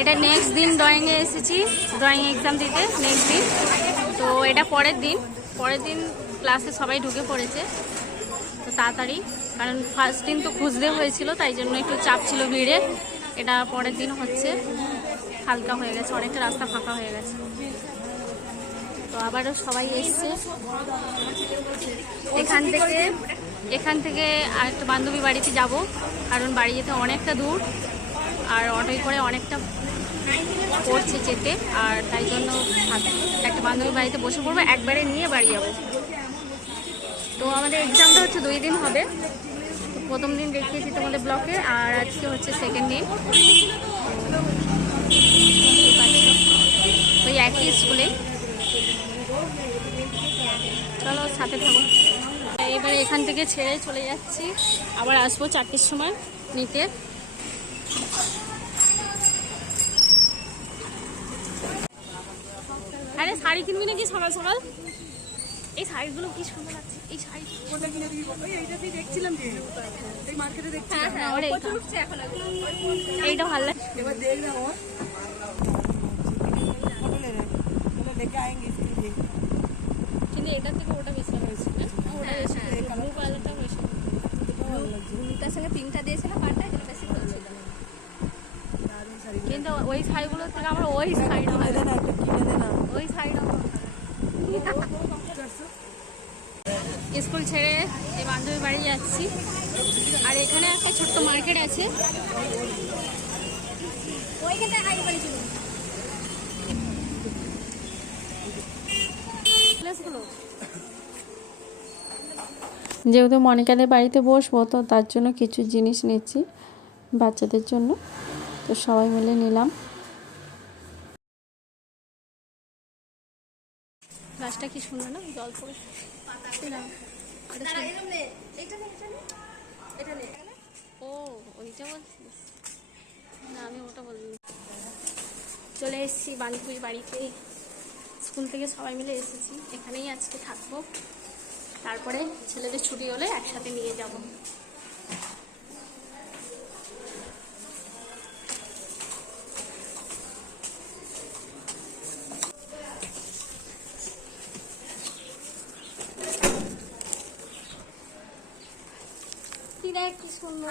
এটা নেক্সট দিন ড্রয়িংয়ে এসেছি, ড্রয়িং এক্সাম দিতে নেক্সট দিন। তো এটা পরের দিন ক্লাসে সবাই ঢুকে পড়েছে তো তাড়াতাড়ি, কারণ ফার্স্ট দিন তো খুঁজতে হয়েছিল, তাই জন্য একটু চাপ ছিল ভিড়ে। এটা পরের দিন হচ্ছে, হালকা হয়ে গেছে, অনেকটা রাস্তা ফাঁকা হয়ে গেছে। তো আবারও সবাই এসছে। এখান থেকে আরেকটা বান্ধবী বাড়িতে যাব, কারণ বাড়ি যেতে অনেকটা দূর আর অটোয় করে অনেকটা পড়ছে যেতে, আর তাই জন্য একটা বান্ধবী বাড়িতে বসে পড়বো, একবারে নিয়ে বাড়ি যাবো। তো আমাদের এক্সামটা হচ্ছে 2 দিন হবে। প্রথম দিন দেখিয়েছি তোমাদের ব্লকে, আর আজকে হচ্ছে সেকেন্ড দিন। ওই একই স্কুলে, চলো সাথে থাকো। এবারে এখান থেকে ছেড়ে চলে যাচ্ছি, আবার আসবো 4টের সময় নিতে। আরে শাড়ি কিনবি নাকি সকাল সকাল? এই শাড়িগুলো কি সুন্দর লাগছে, এই শাড়ি দেখছিলাম যে এই মার্কেটে দেখছিলাম। এইটা ভালো লাগে। এবার দেখ না और फोटो ले रहे हैं, लेके आएंगे इसके लिए। কিন্তু এটার থেকে ওটা বেশি হয়েছে, ওটা বেশি ব্লু কালারটা বেশি, ব্লুটার সঙ্গে পিঙ্কটা দিয়েছিল কারটা, এটা বেশি হয়েছে। কিন্তু ওই শাড়িগুলোর থেকে আমার ওই শাড়িটা ভালো লাগে, ওই শাড়িটা স্কুল ছেড়ে এই বান্ধবী বাড়ি যাচ্ছি। আর এখানে একটা ছোট্ট মার্কেট আছে, যেহেতু মনিকাদের বাড়িতে বসবো, তো তার জন্য কিছু জিনিস নিচ্ছি বাচ্চাদের জন্য, তো সবাই মিলে নিলাম। গাছটা কি সুন্দর না, জল পড়ে। ও ওইটা বলছিস না, আমি ওটা বলিনি। চলে এসেছি বান্ধবীর বাড়িতে, স্কুল থেকে সবাই মিলে এসেছি, এখানেই আজকে থাকবো, তারপরে ছেলেদের ছুটি হলে একসাথে নিয়ে যাব। কি দেখ কি সুন্দর,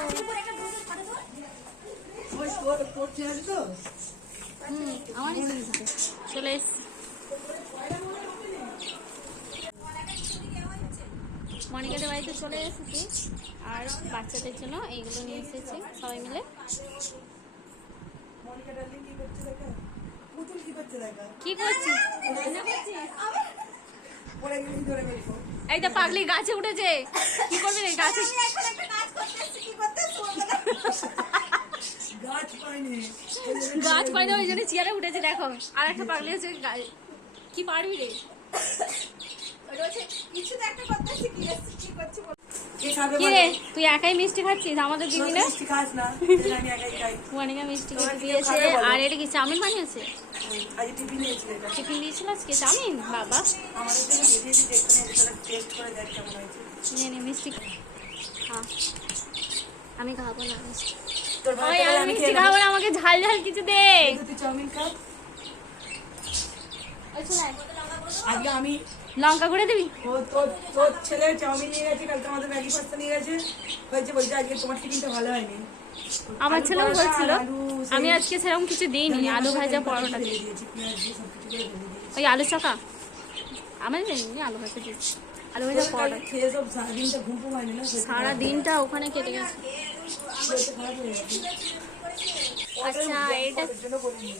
আমার চলে এসছি। মনিকাদের বাড়িতে চলে এসেছি, আর বাচ্চাদের জন্য এইগুলো নিয়ে এসেছি সবাই মিলে। কি করছিস? এই তো পাগলি গাছে উঠেছে, কি করবি রে গাছে? গাছ পাই না, ওই জন্য চেয়ারে উঠেছে। দেখো আর একটা পাগলি আছে, কি পারবি রে? কি রে তুই একাই মিষ্টি খাচ্ছিস, আমাদের দিবি না? মনিকা মিষ্টি দিয়েছে। আর এটা কি চাউমিন বানিয়েছে? টিফিন দিয়েছিল আজকে চাউমিন? বাবা মিষ্টি আমি খাবো না, মিষ্টি মিষ্টি খাবো না, আমাকে ঝাল ঝাল কিছু দে। আজকে আমি লঙ্কা করে দিবি? তোর ছেলে চাউমিন নিয়ে গেছে, কালকে আমাদের ম্যাগি পাস্তা নিয়ে গেছে, হয়েছে বলছে আজকে তোমার টিফিনটা ভালো হয়নি। আমার ছেলেও বলছিল, আমি আজকে সেরকম কিছু দিইনি, আলু ভাজা পরোটা দিয়েছি, পেঁয়াজ দিয়ে সবকিছু করে দিয়ে দিয়েছি। ওই আলু চকা আমার দিইনি, আলু ভাজা দিয়েছি, আলু ভাজা পরোটা। খেয়ে সব সারাদিনটা ঘুম ঘুম হয়নি না, সারা দিনটা ওখানে কেটে গেছে। খারাপ হয়ে গেছে। আচ্ছা এটা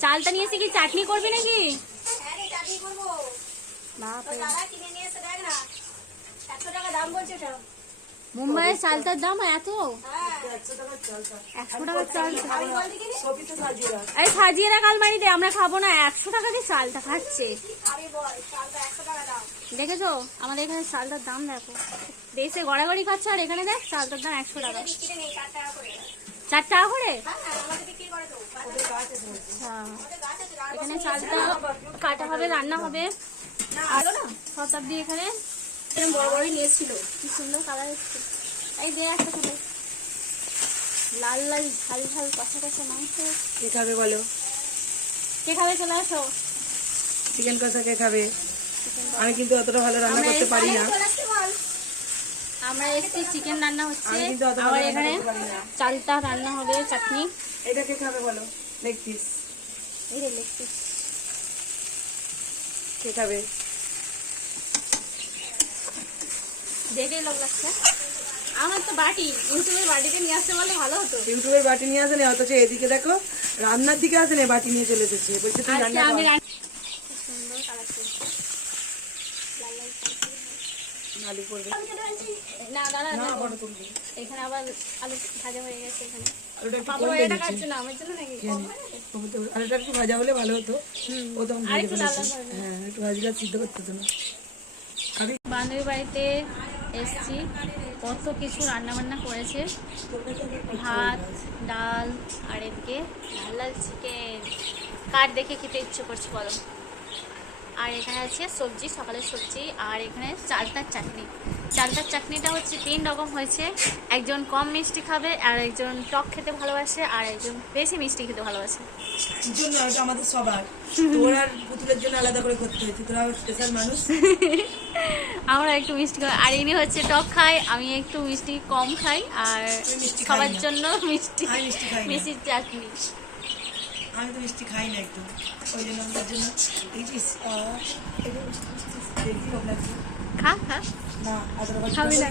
চালটা নিয়েছি, কি চাটনি করবি নাকি? মুম্বাইয়ের চালটার দাম এত? 100 টাকার চাল? এই সাজিয়ে রাখ আলমারিতে, আমরা খাবো না। 100 টাকা দিয়ে চালটা খাচ্ছে, দেখেছো? আমাদের এখানে চালটার দাম দেখো, দেশে গড়াগড়ি খাচ্ছে, আর এখানে দেখ চালটার দাম 100 টাকা। 4 টাকা করে? এখানে চালটা কাটা হবে, রান্না হবে। আর শতাব্দী এখানে বড় বড়ই নিয়েছিল, কি সুন্দর কালার এসছে। এই দে একটা খাবে, লাল লাল ঝাল ঝাল কষা কষা মাংস। কি খাবে বলো? কে খাবে চলে আসো। চিকেন কষা কে খাবে? আমি কিন্তু অতটা ভালো রান্না করতে পারি না। আমরা এসছি চিকেন রান্না হচ্ছে, আমি কিন্তু অত ভালো আবার রান্না এখানে করতে পারি না। চালটা রান্না হবে, চাটনি। এটা কে খাবে বলো? লেগ পিস এই রে লেগ পিস। কে খাবে? দেখেই লোক লাগছে। আমার তো বাটি, ইউটিউবের বাটিতে নিয়ে আসতে বললে ভালো হতো। ইউটিউবের বাটি নিয়ে আসেনি, অথচ এদিকে দেখো রান্নার দিকে আসেনি, বাটি নিয়ে চলে এসেছে, বলছে তুই আজকে রান্না আমি কর। খুব সুন্দর কালার করছি। লাল লাল কালার। আলু পড়বে না দাদা না, দেখো, বড় করবি। এখানে আবার আলু ভাজা হয়ে গেছে। এখানে আলুটা একটু পাপড় কম এটা দিয়েছে। কাটছো না আমার জন্য নাকি? আলুটা একটু ভাজা হলে ভালো হতো। ও তো আমি আর ভেজে একটু লাল ফেলেছি। লাল ভাজা। হ্যাঁ, একটু ভাজলে আর সিদ্ধ করতে হতো না। খাবি? বান্ধবী বাড়িতে এসছি, কত কিছু রান্না বান্না করেছে। ভাত, ডাল, আর এদিকে লাল লাল চিকেন। কার দেখে খেতে ইচ্ছে করছে বলো? আর এখানে আছে সবজি, সকালের সবজি, আর এখানে চালতার চাটনি। চালতার চাটনিটা হচ্ছে 3 রকম হয়েছে। একজন কম মিষ্টি খাবে, আর একজন টক খেতে ভালোবাসে, আর একজন বেশি মিষ্টি খেতে ভালোবাসে। এর জন্য ওটা আমাদের সবার। তোর আর পুতুলের জন্য আলাদা করে করতে হয়েছে, তোরা স্পেশাল মানুষ। আমরা একটু মিষ্টি খাই, আর ইনি হচ্ছে টক খাই, আমি একটু মিষ্টি কম খাই। আর আমি মিষ্টি খাই সবার না। জন্য মিষ্টি, আমি মিষ্টি খাই না। মিষ্টির চাটনি। আমি তো মিষ্টি খাই না একদম, ওই জন্য আমাদের জন্য এই যে দেখি লোক লাগছে। খা খা, না, খাবি না?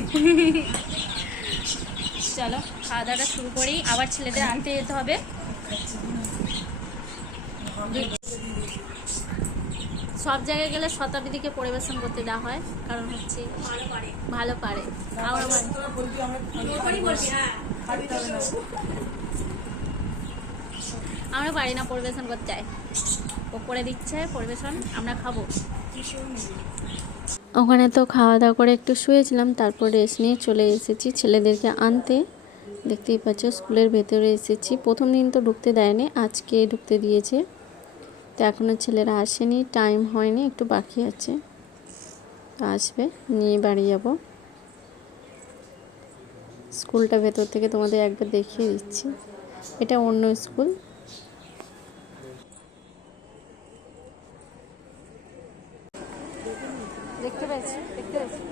চলো খাওয়া দাওয়াটা শুরু করি, আবার ছেলেদের আনতে যেতে হবে। সব জায়গায় গেলে শতাব্দীকে পরিবেশন করতে দেওয়া হয়, কারণ হচ্ছে ভালো পারে। আমরা পারি। তোরা বলবি, আমরা পারি না পরিবেশন করতে চাই, ও করে দিচ্ছে পরিবেশন, আমরা খাবো। ওখানে তো খাওয়া দাওয়া করে একটু শুয়েছিলাম, তারপর রেস্ট নিয়ে চলে এসেছি ছেলেদেরকে আনতে। দেখতেই পাচ্ছ স্কুলের ভেতরে এসেছি, প্রথম দিন তো ঢুকতে দেয়নি, আজকে ঢুকতে দিয়েছে। তো এখনও ছেলেরা আসেনি, টাইম হয়নি, একটু বাকি আছে, তো আসবে, নিয়ে বাড়ি যাব। স্কুলটা ভেতর থেকে তোমাদের একবার দেখিয়ে দিচ্ছি, এটা অন্য স্কুল। দেখতে পাচ্ছি, দেখতে পাচ্ছি।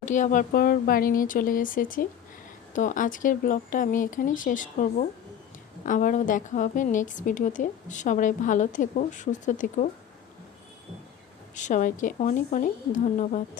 ছুটি হওয়ার পর বাড়ি নিয়ে চলে এসেছি। তো আজকের ব্লগটা আমি এখানেই শেষ করব, আবারও দেখা হবে নেক্সট ভিডিওতে। সবাই ভালো থেকো, সুস্থ থেকো, সবাইকে অনেক অনেক ধন্যবাদ।